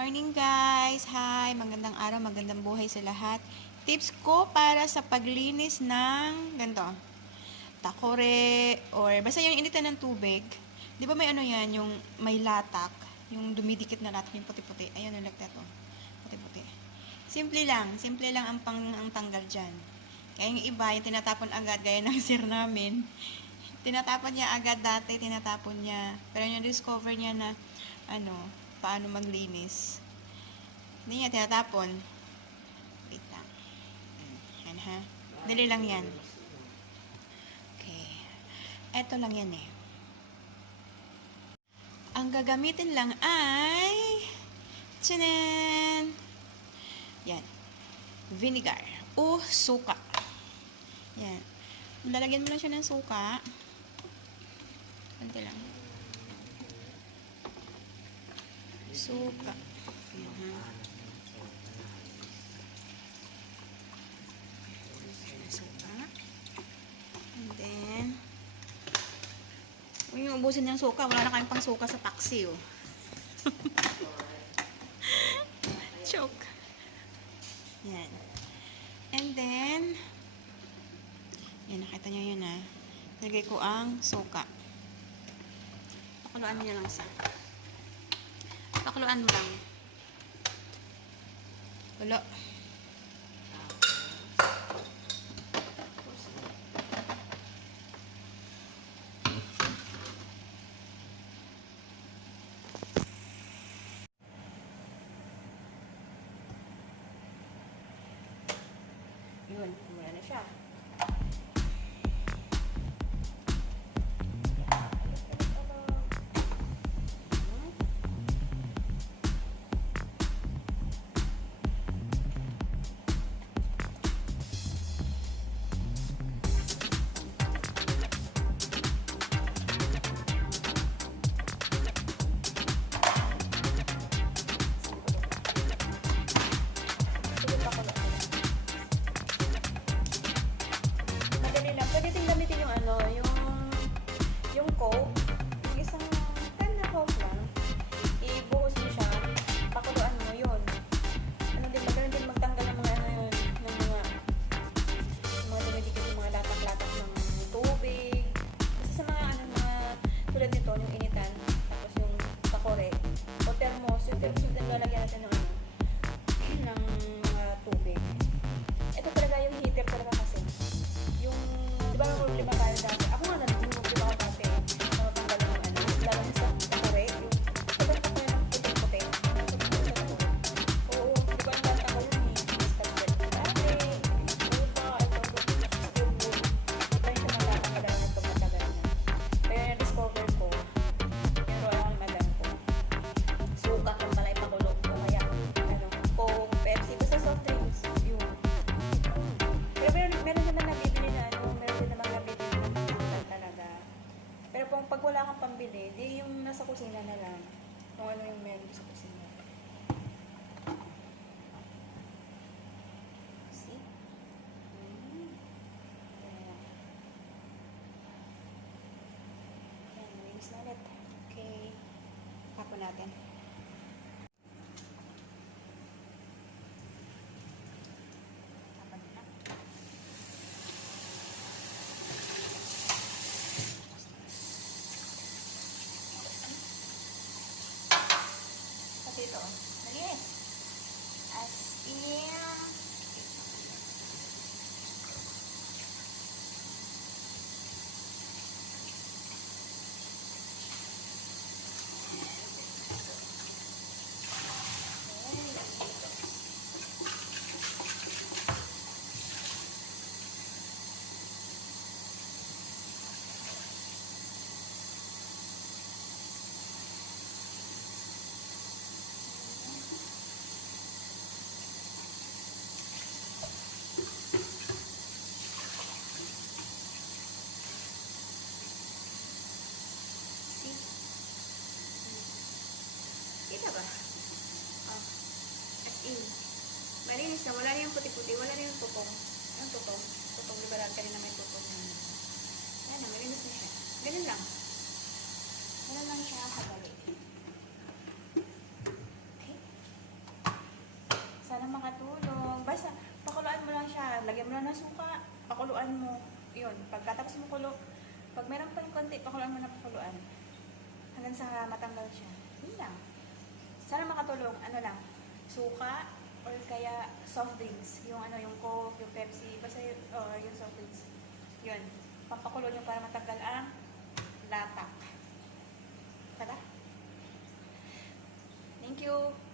morning guys! Hi! Magandang araw, magandang buhay sa lahat. Tips ko para sa paglinis ng ganito, takuri or basta yung initan ng tubig. Di ba may ano yan, yung may latak, yung dumidikit na latak, yung puti-puti. Ayun, like that oh. Puti-puti. Simple lang ang tanggal dyan. Kaya yung iba, yung tinatapon agad, gaya ng sir namin. Tinatapon niya agad dati, tinatapon niya. Pero yung discover niya na, paano maglinis. Hindi niya tinatapon. Wait lang. Yan ha. Dali lang yan. Okay. Eto lang yan eh. Ang gagamitin lang ay tchanan! Yan. Vinegar o suka. Yan. Lalagyan mo lang siya ng suka. Konti lang. Suka. Suka. And then, huwag yung ubusin ng suka. Wala na kayong pang suka sa taxi, oh. Choke. Yan. And then, yan, nakita nyo yun, ha. Nilagay ko ang suka. Pakuluan nyo lang sa. Pakuluan mo lang. Kulo. Yun, mula na siya. Pwede din gamitin yung Coke. Yung isang can na Coke lang. Ibuhos mo siya. Pakuluan mo yun. Maganda din magtanggal ng mga yun. Ng mga dumidikit yung mga latak-latak ng tubig. Kasi sa mga tulad nito, yung initan. Tapos yung takuri. O thermos. Yung thermos yung lalagyan natin ng mga tubig. Ito talaga yung heater talaga kasi. Yung diba may problema tayo dati? Ako nga naman, yung problema ko dati. Matanggal ng lalo sa takuri. Yung sobrang takuri ng puti-puti. Oo, diba ang tatanggal yun eh. Dati, iba, ito, iba yung sa matatanggal na ito matagal na. Pero na-discover ko, pero ako yung madam ko. Suka kung pala ipakulo ko. Kaya, Coke, Pepsi, basta soft drinks. Yun. Pero meron naman nabibili na meron din naman nabibili na talaga. Pero pag wala kang pambili, di yung nasa kusina na lang. Kung ano yung meron sa kusina. See? Ayan, linis na ulit. Okay. Tapon natin. Ito, malinis. As in, kita ba? Oh, as in, malinis na. Wala rin yung puti-puti. Wala rin yung tutong. Yung tutong. Tutong, di ba lang kanina may tutong yan. Yan na, malinis na siya. Ganun lang. Ganun lang siya kabalik. Okay? pakuluan mo. Yun, pagkatapos mo kulo, pag meron pa yung konti, pakuluan mo na pakuluan. Hanggang sa matanggal siya. Yun lang. Sana makatulong, ano lang, suka, or kaya soft drinks. Yung ano, yung Coke, yung Pepsi, basta yung, or yung soft drinks. Yun, pampakulo nyo para matanggal ang latak. Tara. Thank you.